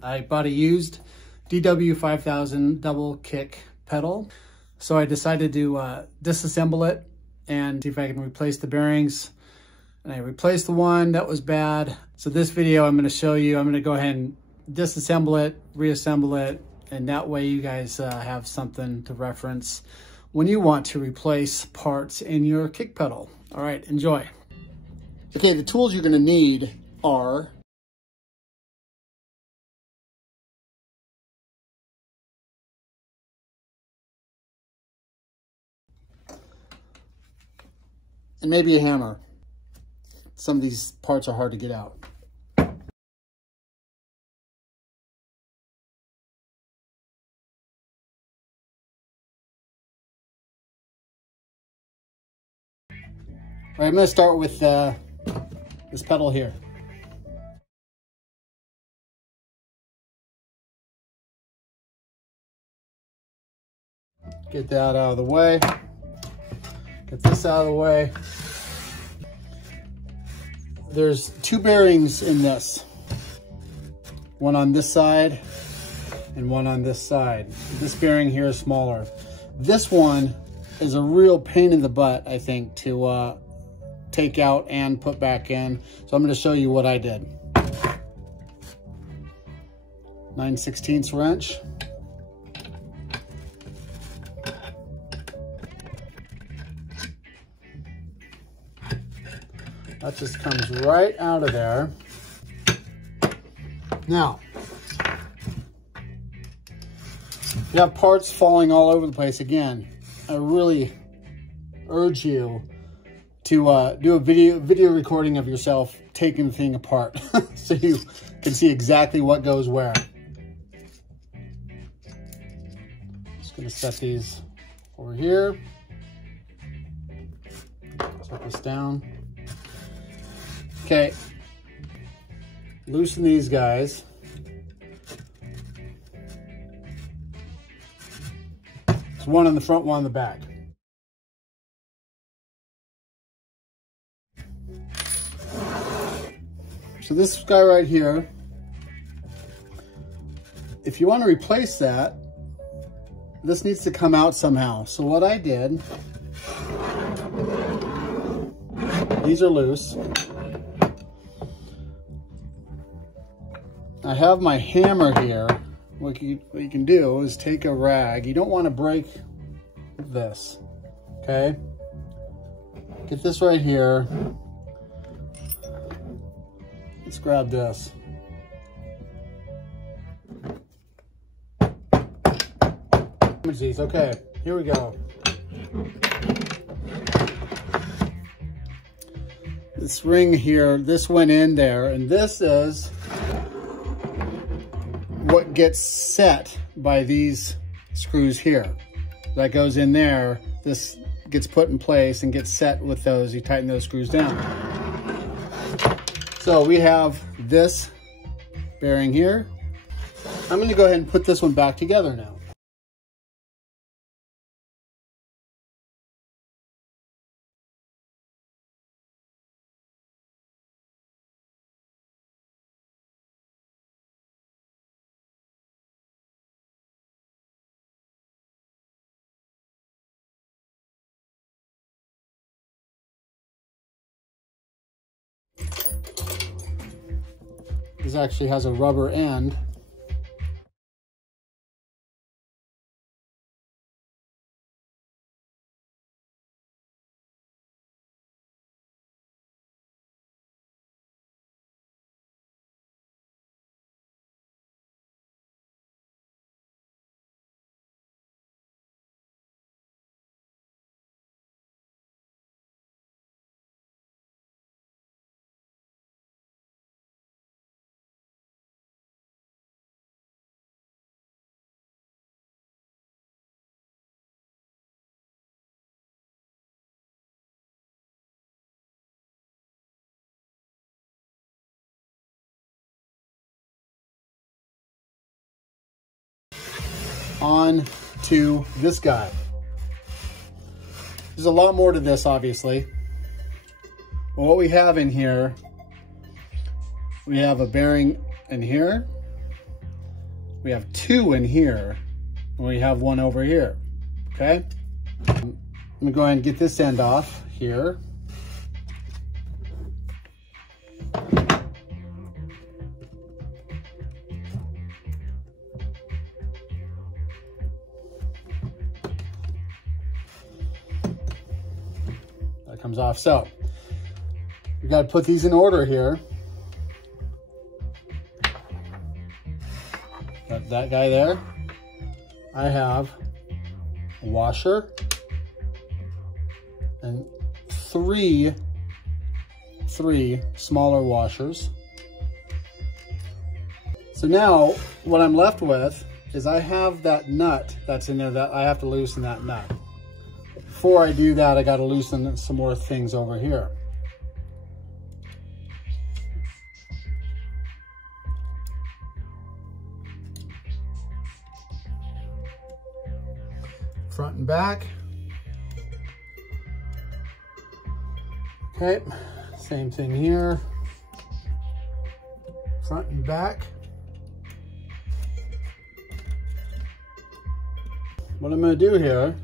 I bought a used DW5000 double kick pedal. So I decided to disassemble it and see if I can replace the bearings. And I replaced the one that was bad. So this video I'm going to show you, I'm going to go ahead and disassemble it, reassemble it, and that way you guys have something to reference when you want to replace parts in your kick pedal. All right, enjoy. Okay, the tools you're going to need are and maybe a hammer. Some of these parts are hard to get out. All right, I'm going to start with this pedal here. Get that out of the way. Get this out of the way. There's two bearings in this. One on this side and one on this side. This bearing here is smaller. This one is a real pain in the butt, I think, to take out and put back in. So I'm going to show you what I did. 9/16 wrench. That just comes right out of there. Now, you have parts falling all over the place. Again, I really urge you to do a video recording of yourself taking the thing apart so you can see exactly what goes where. Just gonna set these over here. Set this down. Okay, loosen these guys. There's one on the front, one on the back. So this guy right here, if you want to replace that, this needs to come out somehow. So what I did, these are loose. I have my hammer here. What you can do is take a rag. You don't want to break this, okay? Get this right here. Let's grab this. Okay, here we go. This ring here, this went in there, and this is what gets set by these screws here. That goes in there, this gets put in place and gets set with those. You tighten those screws down. So we have this bearing here. I'm going to go ahead and put this one back together now. This actually has a rubber end. On to this guy. There's a lot more to this, obviously. But what we have in here, we have a bearing in here, We have 2 in here, and we have 1 over here, okay? I'm gonna go ahead and get this end off here. That comes off. So we got to put these in order here. Got that guy there. I have a washer and three smaller washers. So now what I'm left with is I have that nut that's in there that I have to loosen that nut. Before I do that, I got to loosen some more things over here. Front and back. Okay, same thing here. Front and back. What I'm going to do here,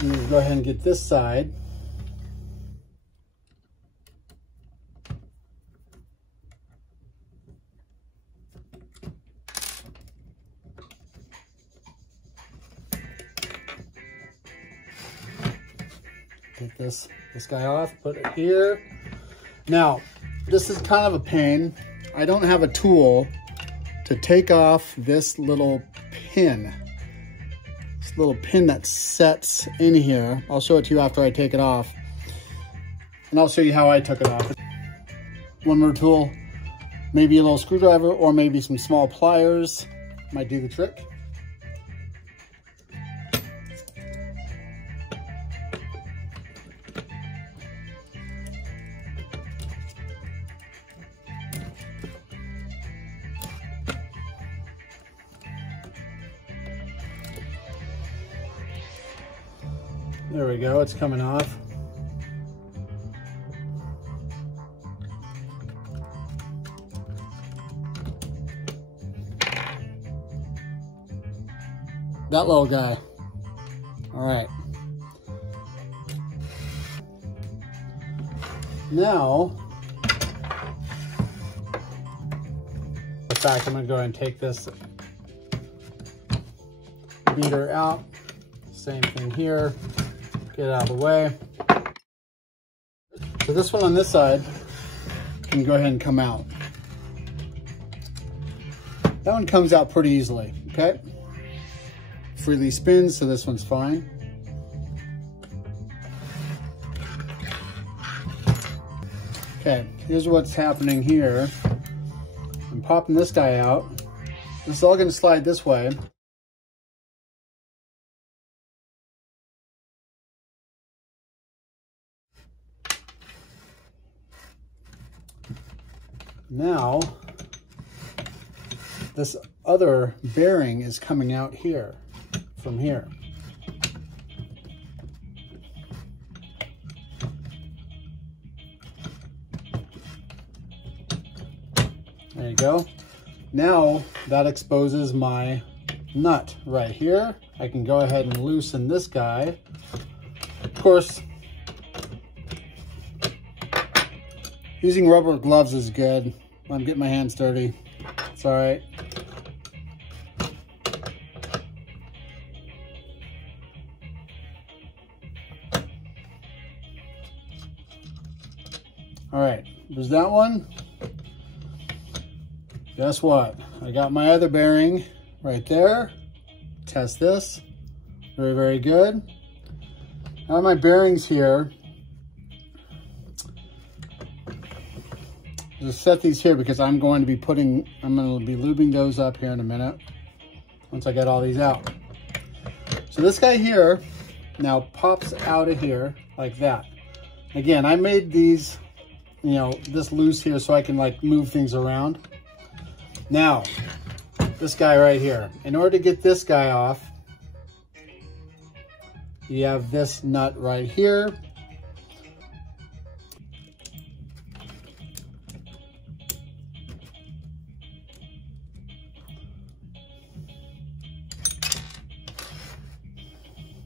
I'm going to go ahead and get this side. Take this guy off, put it here. Now, this is kind of a pain. I don't have a tool to take off this little pin. This little pin that sets in here. I'll show it to you after I take it off. And I'll show you how I took it off. One more tool, maybe a little screwdriver or maybe some small pliers might do the trick. There we go, it's coming off. That little guy. All right. Now, in fact, I'm gonna go ahead and take this beater out. Same thing here. Get it out of the way. So this one on this side can go ahead and come out. That one comes out pretty easily, okay? Freely spins, so this one's fine. Okay, here's what's happening here. I'm popping this guy out. This is all gonna slide this way. Now, this other bearing is coming out here, from here. There you go. Now, that exposes my nut right here. I can go ahead and loosen this guy. Of course, using rubber gloves is good. I'm getting my hands dirty. It's all right. All right, there's that one. Guess what? I got my other bearing right there. Test this. Very, very good. I have my bearings here. Just set these here because I'm going to be lubing those up here in a minute once I get all these out. So this guy here now pops out of here like that. Again, I made these, this loose here so I can like move things around. Now, this guy right here, in order to get this guy off, you have this nut right here.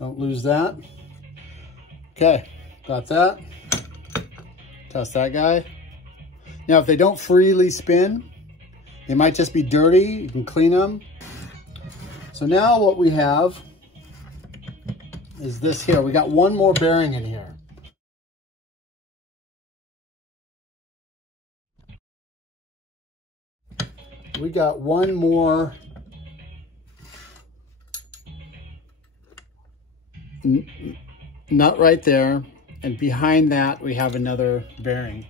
Don't lose that. Okay, got that. Test that guy. Now, if they don't freely spin, they might just be dirty. You can clean them. So now what we have is this here. We got one more bearing in here. We got one more nut right there, and behind that we have another bearing.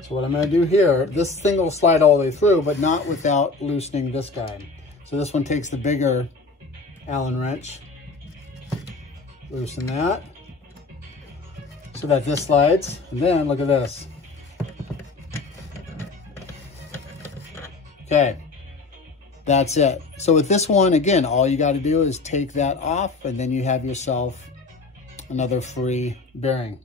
So what I'm going to do here, this thing will slide all the way through, but not without loosening this guy. So this one takes the bigger Allen wrench, loosen that so that this slides, and then look at this. Okay, that's it. So with this one, again, all you got to do is take that off, and then you have yourself another free bearing.